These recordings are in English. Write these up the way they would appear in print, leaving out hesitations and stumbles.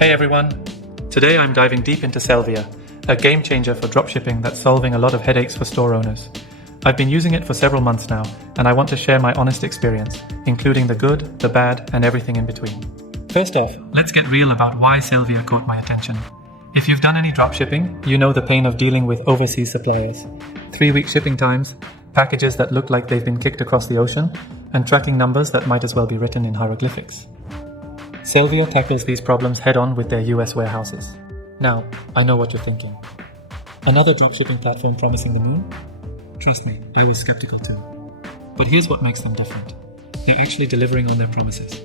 Hey everyone! Today I'm diving deep into Selvia, a game changer for dropshipping that's solving a lot of headaches for store owners. I've been using it for several months now, and I want to share my honest experience, including the good, the bad, and everything in between. First off, let's get real about why Selvia caught my attention. If you've done any dropshipping, you know the pain of dealing with overseas suppliers. 3-week shipping times, packages that look like they've been kicked across the ocean, and tracking numbers that might as well be written in hieroglyphics. Selvia tackles these problems head-on with their US warehouses. Now, I know what you're thinking. Another dropshipping platform promising the moon? Trust me, I was skeptical too. But here's what makes them different. They're actually delivering on their promises.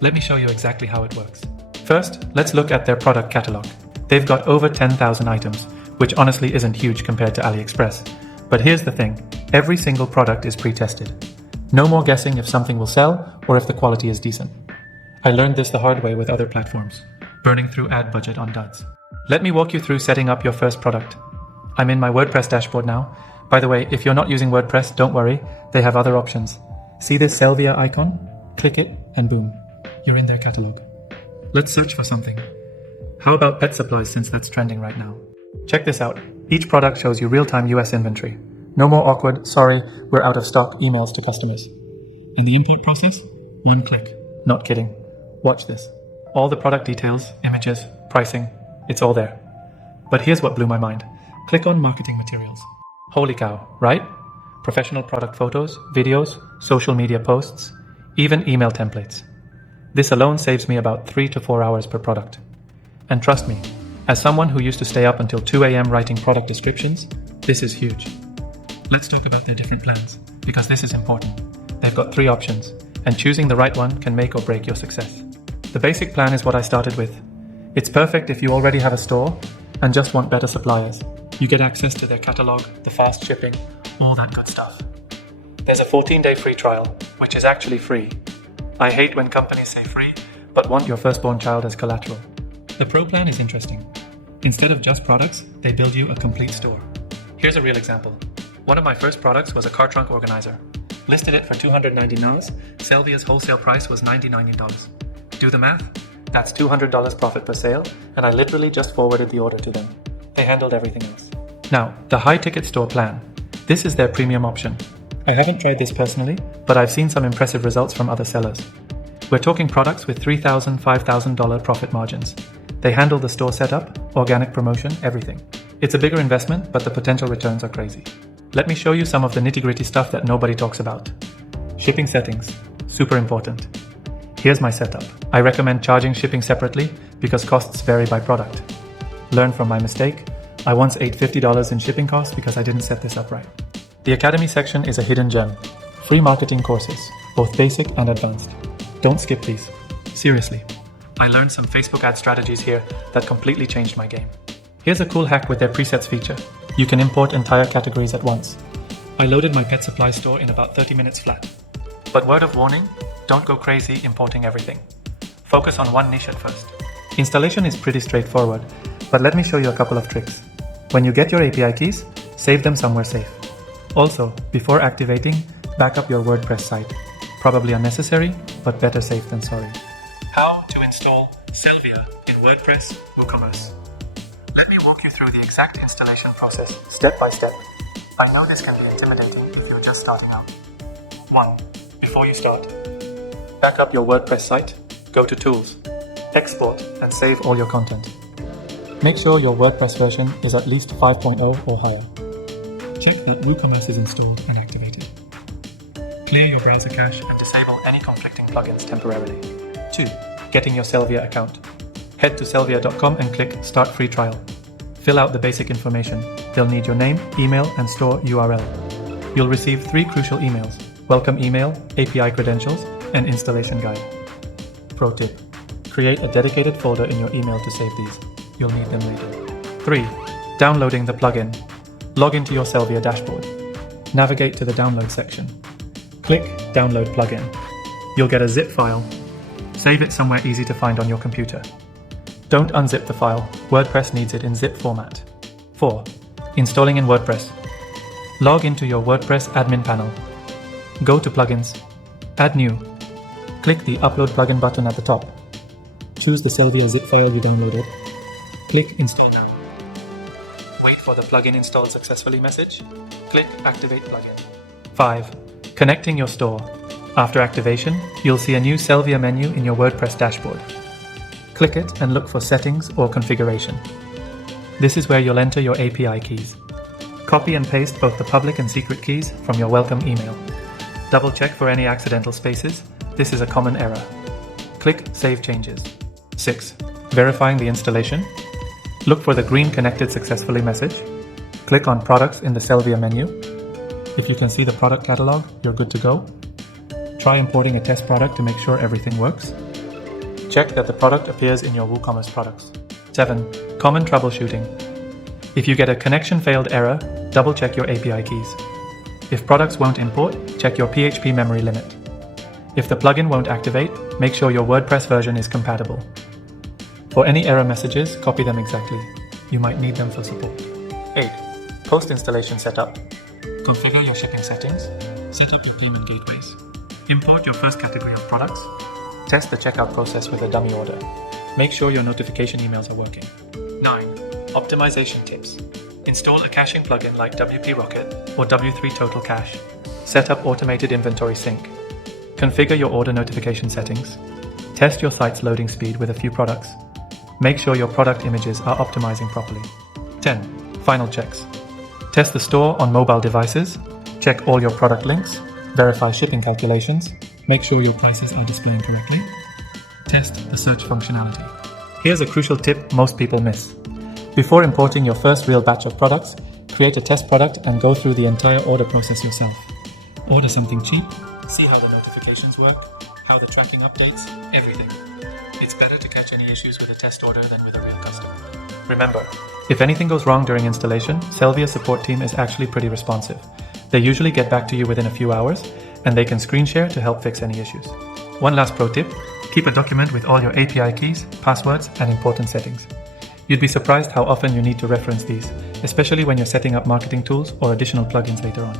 Let me show you exactly how it works. First, let's look at their product catalog. They've got over 10,000 items, which honestly isn't huge compared to AliExpress. But here's the thing, every single product is pre-tested. No more guessing if something will sell or if the quality is decent. I learned this the hard way with other platforms, burning through ad budget on duds. Let me walk you through setting up your first product. I'm in my WordPress dashboard now. By the way, if you're not using WordPress, don't worry, they have other options. See this Selvia icon? Click it and boom, you're in their catalog. Let's search for something. How about pet supplies since that's trending right now? Check this out. Each product shows you real-time US inventory. No more awkward, sorry, we're out of stock emails to customers. And the import process? One click. Not kidding. Watch this. All the product details, images, pricing, it's all there. But here's what blew my mind. Click on marketing materials. Holy cow, right? Professional product photos, videos, social media posts, even email templates. This alone saves me about 3 to 4 hours per product. And trust me, as someone who used to stay up until 2 a.m. writing product descriptions, this is huge. Let's talk about their different plans, because this is important. They've got 3 options, and choosing the right one can make or break your success. The basic plan is what I started with. It's perfect if you already have a store and just want better suppliers. You get access to their catalog, the fast shipping, all that good stuff. There's a 14-day free trial, which is actually free. I hate when companies say free, but want your firstborn child as collateral. The Pro plan is interesting. Instead of just products, they build you a complete store. Here's a real example. One of my first products was a car trunk organizer. Listed it for $290, Selvia's wholesale price was $99. Do the math? That's $200 profit per sale, and I literally just forwarded the order to them. They handled everything else. Now, the high ticket store plan. This is their premium option. I haven't tried this personally, but I've seen some impressive results from other sellers. We're talking products with $3,000, $5,000 profit margins. They handle the store setup, organic promotion, everything. It's a bigger investment, but the potential returns are crazy. Let me show you some of the nitty-gritty stuff that nobody talks about. Shipping settings, super important. Here's my setup. I recommend charging shipping separately because costs vary by product. Learn from my mistake. I once ate $50 in shipping costs because I didn't set this up right. The Academy section is a hidden gem. Free marketing courses, both basic and advanced. Don't skip these. Seriously. I learned some Facebook ad strategies here that completely changed my game. Here's a cool hack with their presets feature. You can import entire categories at once. I loaded my pet supply store in about 30 minutes flat. But word of warning, don't go crazy importing everything. Focus on one niche at first. Installation is pretty straightforward, but let me show you a couple of tricks. When you get your API keys, save them somewhere safe. Also, before activating, back up your WordPress site. Probably unnecessary, but better safe than sorry. How to install Selvia in WordPress WooCommerce. Let me walk you through the exact installation process, step by step. I know this can be intimidating if you're just starting out. 1. Before you start, back up your WordPress site, go to Tools, Export, and save all your content. Make sure your WordPress version is at least 5.0 or higher. Check that WooCommerce is installed and activated. Clear your browser cache and disable any conflicting plugins temporarily. 2. Getting your Selvia account. Head to selvia.com and click Start Free Trial. Fill out the basic information. They'll need your name, email, and store URL. You'll receive 3 crucial emails: welcome email, API credentials, and installation guide. Pro tip: create a dedicated folder in your email to save these. You'll need them later. 3. Downloading the plugin. Log into your Selvia dashboard. Navigate to the download section. Click Download Plugin. You'll get a zip file. Save it somewhere easy to find on your computer. Don't unzip the file. WordPress needs it in zip format. 4. Installing in WordPress. Log into your WordPress admin panel. Go to Plugins. Add New. Click the Upload Plugin button at the top. Choose the Selvia zip file you downloaded. Click Install Now. Wait for the plugin installed successfully message. Click Activate Plugin. 5. Connecting your store. After activation, you'll see a new Selvia menu in your WordPress dashboard. Click it and look for Settings or Configuration. This is where you'll enter your API keys. Copy and paste both the public and secret keys from your welcome email. Double check for any accidental spaces. This is a common error. Click Save Changes. 6. Verifying the installation. Look for the green Connected Successfully message. Click on Products in the Selvia menu. If you can see the product catalog, you're good to go. Try importing a test product to make sure everything works. Check that the product appears in your WooCommerce products. 7. Common troubleshooting. If you get a connection failed error, double check your API keys. If products won't import, check your PHP memory limit. If the plugin won't activate, make sure your WordPress version is compatible. For any error messages, copy them exactly. You might need them for support. 8. Post-installation setup. Configure your shipping settings. Set up your payment gateways. Import your first category of products. Test the checkout process with a dummy order. Make sure your notification emails are working. 9. Optimization tips. Install a caching plugin like WP Rocket or W3 Total Cache. Set up automated inventory sync. Configure your order notification settings. Test your site's loading speed with a few products. Make sure your product images are optimizing properly. 10. Final checks. Test the store on mobile devices. Check all your product links. Verify shipping calculations. Make sure your prices are displaying correctly. Test the search functionality. Here's a crucial tip most people miss. Before importing your first real batch of products, create a test product and go through the entire order process yourself. Order something cheap, see how the notifications work, how the tracking updates, everything. It's better to catch any issues with a test order than with a real customer. Remember, if anything goes wrong during installation, Selvia's support team is actually pretty responsive. They usually get back to you within a few hours, and they can screen share to help fix any issues. One last pro tip, keep a document with all your API keys, passwords, and important settings. You'd be surprised how often you need to reference these, especially when you're setting up marketing tools or additional plugins later on.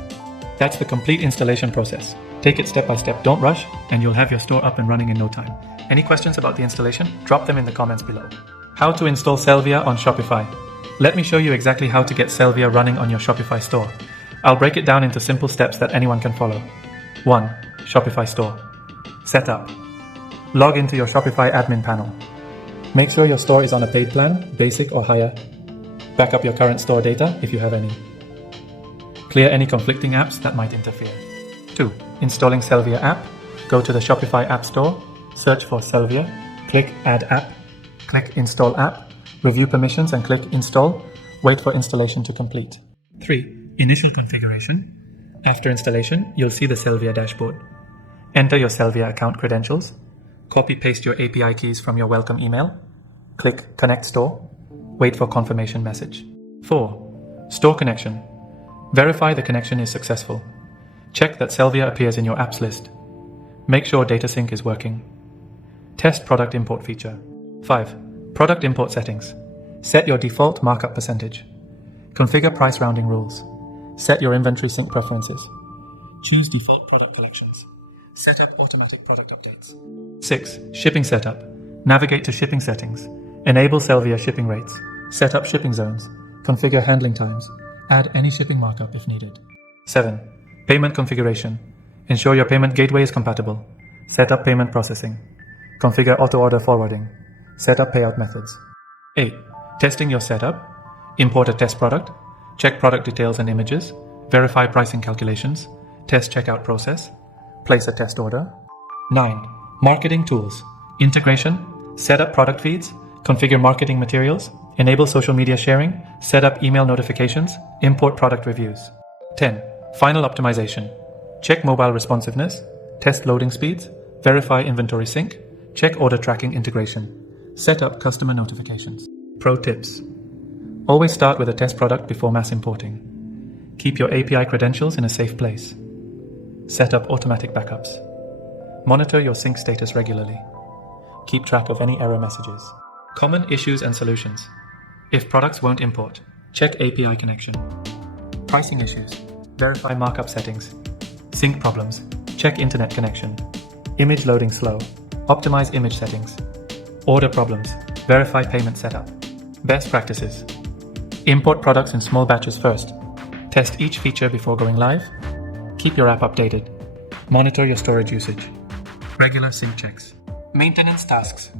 That's the complete installation process. Take it step by step, don't rush, and you'll have your store up and running in no time. Any questions about the installation? Drop them in the comments below. How to install Selvia on Shopify. Let me show you exactly how to get Selvia running on your Shopify store. I'll break it down into simple steps that anyone can follow. 1. Shopify store. Setup. Log into your Shopify admin panel. Make sure your store is on a paid plan, basic or higher. Back up your current store data if you have any. Clear any conflicting apps that might interfere. 2. Installing Selvia app. Go to the Shopify App Store, search for Selvia, click Add App, click Install App, review permissions and click Install. Wait for installation to complete. 3. Initial configuration. After installation, you'll see the Selvia dashboard. Enter your Selvia account credentials. Copy-paste your API keys from your welcome email. Click Connect Store. Wait for confirmation message. 4. Store connection. Verify the connection is successful. Check that Selvia appears in your apps list. Make sure data sync is working. Test product import feature. 5. Product import settings. Set your default markup percentage. Configure price rounding rules. Set your inventory sync preferences. Choose default product collections. Set up automatic product updates. 6. Shipping setup. Navigate to shipping settings. Enable Selvia shipping rates. Set up shipping zones. Configure handling times. Add any shipping markup if needed. 7. Payment configuration. Ensure your payment gateway is compatible. Set up payment processing. Configure auto-order forwarding. Set up payout methods. 8. Testing your setup. Import a test product. Check product details and images. Verify pricing calculations. Test checkout process. Place a test order. 9. Marketing tools. Integration. Set up product feeds. Configure marketing materials. Enable social media sharing. Set up email notifications. Import product reviews. 10. Final optimization. Check mobile responsiveness. Test loading speeds. Verify inventory sync. Check order tracking integration. Set up customer notifications. Pro tips. Always start with a test product before mass importing. Keep your API credentials in a safe place. Set up automatic backups. Monitor your sync status regularly. Keep track of any error messages. Common issues and solutions. If products won't import, check API connection. Pricing issues. Verify markup settings. Sync problems. Check internet connection. Image loading slow. Optimize image settings. Order problems. Verify payment setup. Best practices. Import products in small batches first. Test each feature before going live. Keep your app updated. Monitor your storage usage. Regular sync checks. Maintenance tasks.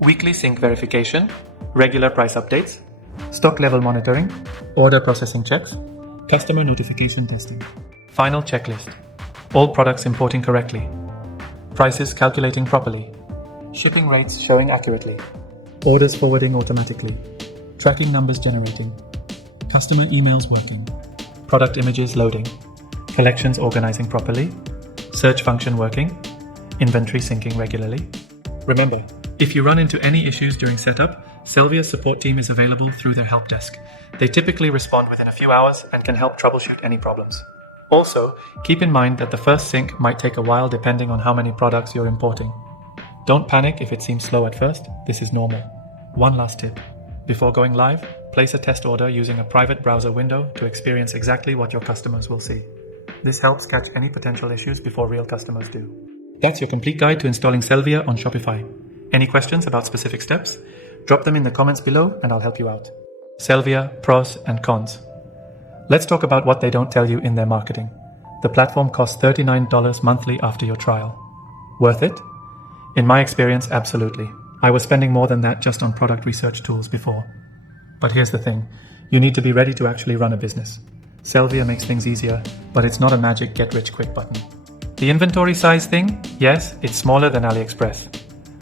Weekly sync verification. Regular price updates. Stock level monitoring. Order processing checks. Customer notification testing. Final checklist. All products importing correctly. Prices calculating properly. Shipping rates showing accurately. Orders forwarding automatically. Tracking numbers generating. Customer emails working. Product images loading. Collections organizing properly. Search function working. Inventory syncing regularly. Remember, if you run into any issues during setup, Selvvia's support team is available through their help desk. They typically respond within a few hours and can help troubleshoot any problems. Also, keep in mind that the first sync might take a while depending on how many products you're importing. Don't panic if it seems slow at first, this is normal. One last tip. Before going live, place a test order using a private browser window to experience exactly what your customers will see. This helps catch any potential issues before real customers do. That's your complete guide to installing Selvvia on Shopify. Any questions about specific steps? Drop them in the comments below and I'll help you out. Selvvia, pros and cons. Let's talk about what they don't tell you in their marketing. The platform costs $39 monthly after your trial. Worth it? In my experience, absolutely. I was spending more than that just on product research tools before. But here's the thing, you need to be ready to actually run a business. Selvvia makes things easier, but it's not a magic get-rich-quick button. The inventory size thing, yes, it's smaller than AliExpress.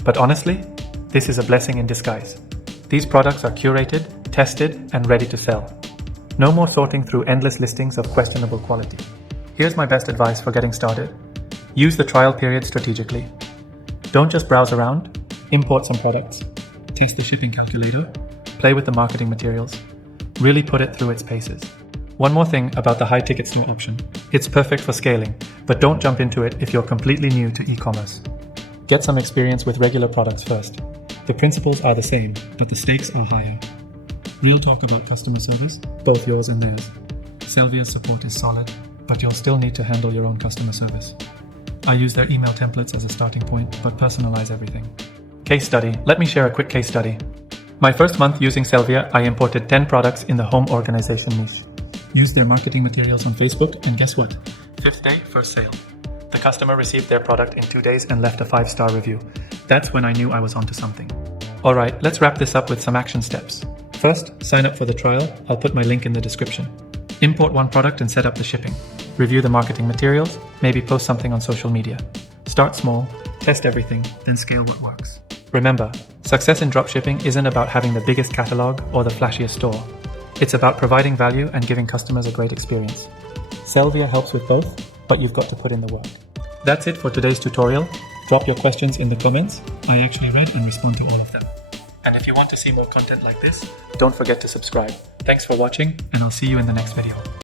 But honestly, this is a blessing in disguise. These products are curated, tested, and ready to sell. No more sorting through endless listings of questionable quality. Here's my best advice for getting started. Use the trial period strategically. Don't just browse around, import some products, test the shipping calculator, play with the marketing materials, really put it through its paces. One more thing about the high ticket store option. It's perfect for scaling, but don't jump into it if you're completely new to e-commerce. Get some experience with regular products first. The principles are the same, but the stakes are higher. Real talk about customer service, both yours and theirs. Selvvia's support is solid, but you'll still need to handle your own customer service. I use their email templates as a starting point, but personalize everything. Case study. Let me share a quick case study. My first month using Selvvia, I imported 10 products in the home organization niche. Used their marketing materials on Facebook, and guess what? 5th day, first sale. The customer received their product in 2 days and left a 5-star review. That's when I knew I was onto something. Alright, let's wrap this up with some action steps. First, sign up for the trial. I'll put my link in the description. Import one product and set up the shipping. Review the marketing materials, maybe post something on social media. Start small, test everything, then scale what works. Remember, success in dropshipping isn't about having the biggest catalog or the flashiest store. It's about providing value and giving customers a great experience. Selvvia helps with both, but you've got to put in the work. That's it for today's tutorial. Drop your questions in the comments. I actually read and respond to all of them. And if you want to see more content like this, don't forget to subscribe. Thanks for watching, and I'll see you in the next video.